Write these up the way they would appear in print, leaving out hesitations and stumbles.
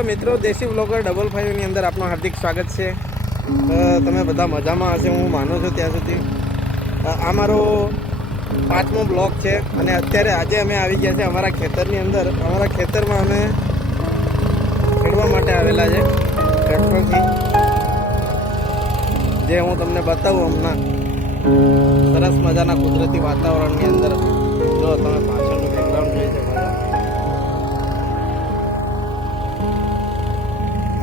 છો મિત્રો? દેશી બ્લોગર 55 ની અંદર આપનું હાર્દિક સ્વાગત છે। તમે બધા મજામાં હશે હું માનું છું ત્યાં સુધી। આ મારો 5મો બ્લોગ છે અને અત્યારે આજે અમે આવી ગયા છે અમારા ખેતરની અંદર। અમારા ખેતરમાં અમે ખેડવા માટે આવેલા છે ટ્રેક્ટરથી, જે હું તમને બતાવું હમણાં। સરસ મજાના કુદરતી વાતાવરણની અંદર જો તમે પાછળનું બેકગ્રાઉન્ડ જોઈ શકો છો।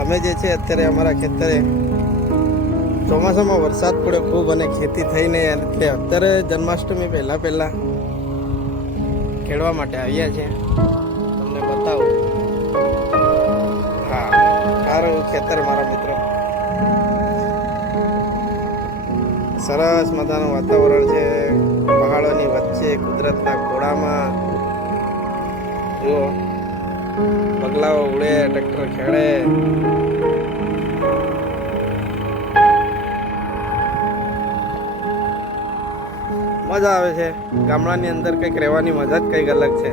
અમે જે છે અત્યારે અમારા ખેતરે ચોમાસામાં વરસાદ પડ્યો ખૂબ અને ખેતી થઈ નહીં, એટલે અત્યારે જન્માષ્ટમી પહેલાં ખેડવા માટે આવ્યા છે। તમને બતાવું, હા સારું ખેતર મારા મિત્રો, સરસ મજાનું વાતાવરણ છે। પહાડોની વચ્ચે કુદરતના ખોળામાં જુઓ બગલાઓ ઉડે, ટ્રેક્ટર ખેડે, મજા આવે છે। ગામડાની અંદર કંઈક રહેવાની મજા જ કંઈક અલગ છે।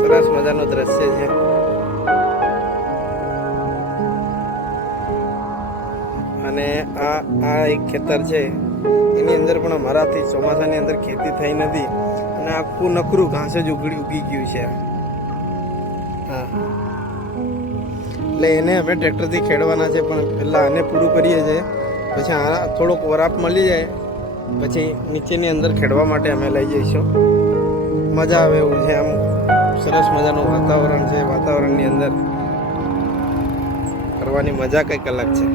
સરસ મજાનું દ્રશ્ય છે। અને આ એક ખેતર છે, એની અંદર પણ અમારાથી ચોમાસાની અંદર ખેતી થઈ નથી અને આખું નકરું ઘાસ જ ઉગી ગયું છે। હા, એટલે એને અમે ટ્રેક્ટરથી ખેડવાના છે, પણ પહેલાં આને પૂરું કરીએ છીએ, પછી આ થોડોક વરાપ મળી જાય પછી નીચેની અંદર ખેડવા માટે અમે લઈ જઈશું। મજા આવે એવું છે, આમ સરસ મજાનું વાતાવરણ છે। વાતાવરણની અંદર કરવાની મજા કંઈક અલગ છે।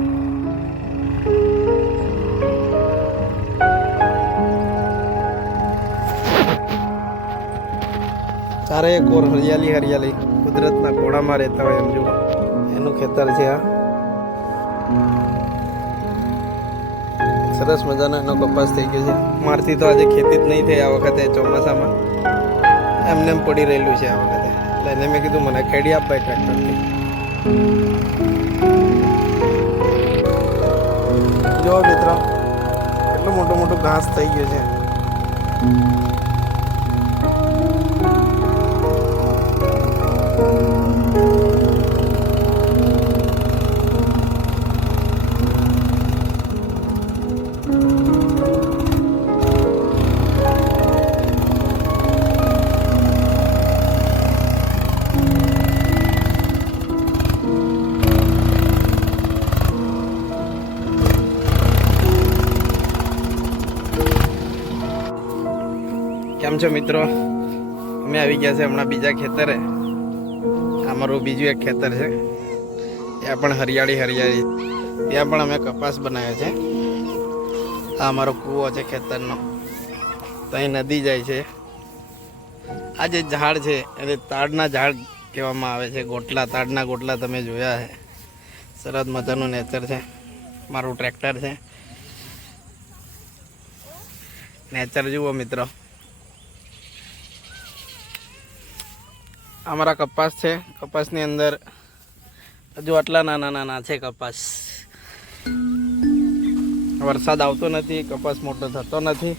ચારે કોર હરિયાળી હરિયાળી, કુદરતના ઘોડામાં રહેતા હોય એમ જુઓ, એનું ખેતર છે આ। સરસ મજાનો એનો કપાસ થઈ ગયો છે। મારથી તો આજે ખેતી જ નહીં થઈ આ વખતે ચોમાસામાં, એમને પડી રહેલું છે આ વખતે, એટલે એને મેં કીધું મને ખેડી આપ ભાઈ ટ્રેક્ટરથી। જો મિત્રો એટલું મોટું મોટું ઘાસ થઈ ગયું છે। કેમ છો મિત્રો? અમે આવી ગયા છે હમણાં બીજા ખેતરે। આ મારું બીજું એક ખેતર છે, ત્યાં પણ હરિયાળી હરિયાળી, ત્યાં પણ અમે કપાસ બનાવ્યો છે। આ અમારો કૂવો છે ખેતરનો, ત્યાં નદી જાય છે। આ જે ઝાડ છે એટલે તાડના ઝાડ કહેવામાં આવે છે, ગોટલા, તાડના ગોટલા તમે જોયા છે। સરસ મજાનું નેચર છે, મારું ટ્રેક્ટર છે। નેચર જુઓ મિત્રો, અમારા કપાસ છે। કપાસની અંદર હજુ આટલા નાના નાના છે કપાસ। વરસાદ આવતો નથી, કપાસ મોટો થતો નથી।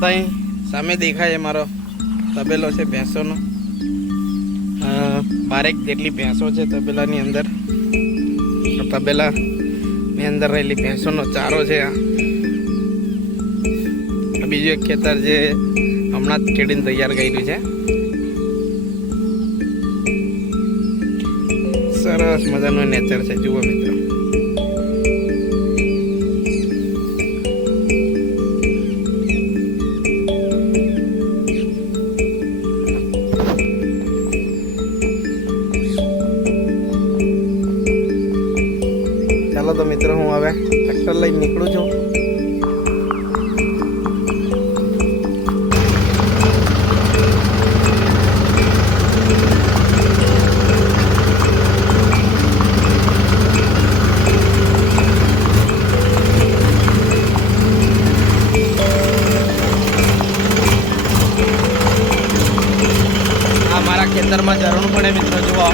ત્યાં સામે દેખાય મારો તબેલો છે ભેંસોનો, 12 જેટલી ભેંસો છે તબેલાની અંદર। તબેલાની અંદર રહેલી ભેંસોનો ચારો છે આ। બીજું એક ખેતર જે હમણાં જ ખેડીને તૈયાર કર્યું છે। સરસ મજાનું નેચર છે, જુઓ મિત્રો। ચાલો તો મિત્રો, હું હવે ટ્રેક્ટર લઈને નીકળું છું। ખેતરમાં ઝરણું પડે મિત્રો, જુઓ।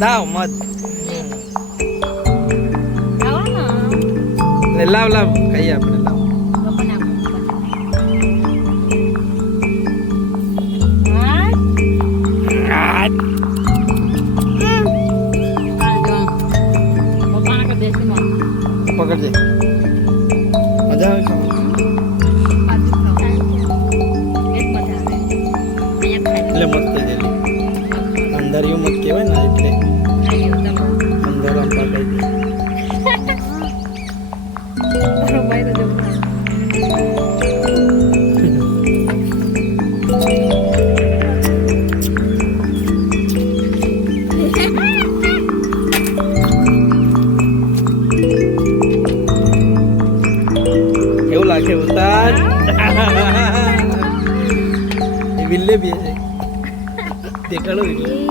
દાવ મત લાવ લાવ ખાઈએ આપણે લાવ પકડજે મજા આવે એટલે મસ્ત છે અંધારિયું મત કહેવાય ને એટલે અંધારો આમ પકડી દે કેવું લાગે ઉતાર એ વિલ્લે બી છે દેખાડો વિલ્લે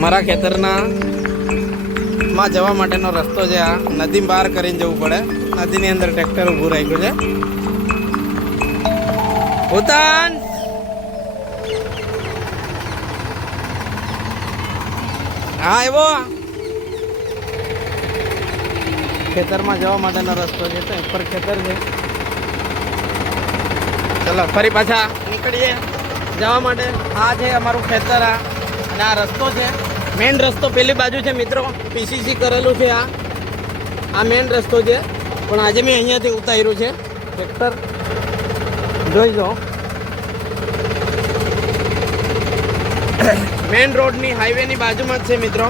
મારા ખેતરના માં જવા માટેનો રસ્તો છે આ નદી બહાર કરીને જવું પડે નદીની અંદર ટ્રેક્ટર ઊભું રાખ્યું છે ઉતાન હા એવો ખેતરમાં જવા માટેનો રસ્તો છે તો ઉપર ખેતર છે ચલો ફરી પાછા નીકળીએ જવા માટે આ છે અમારું ખેતર આ અને આ રસ્તો છે મેઇન રસ્તો પેલી બાજુ છે મિત્રો પીસીસી કરેલું છે આ મેઇન રસ્તો છે પણ આજે મેં અહીંયાથી ઉતાર્યું છે ટ્રેક્ટર જોઈ લો મેઇન રોડની હાઈવેની બાજુમાં જ છે મિત્રો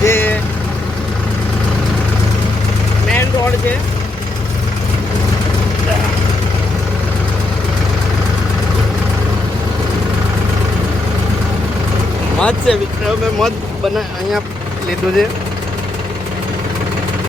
જે મેઇન રોડ છે મધ છે મિત્રો મેં મધ અહીંયા લીધું છે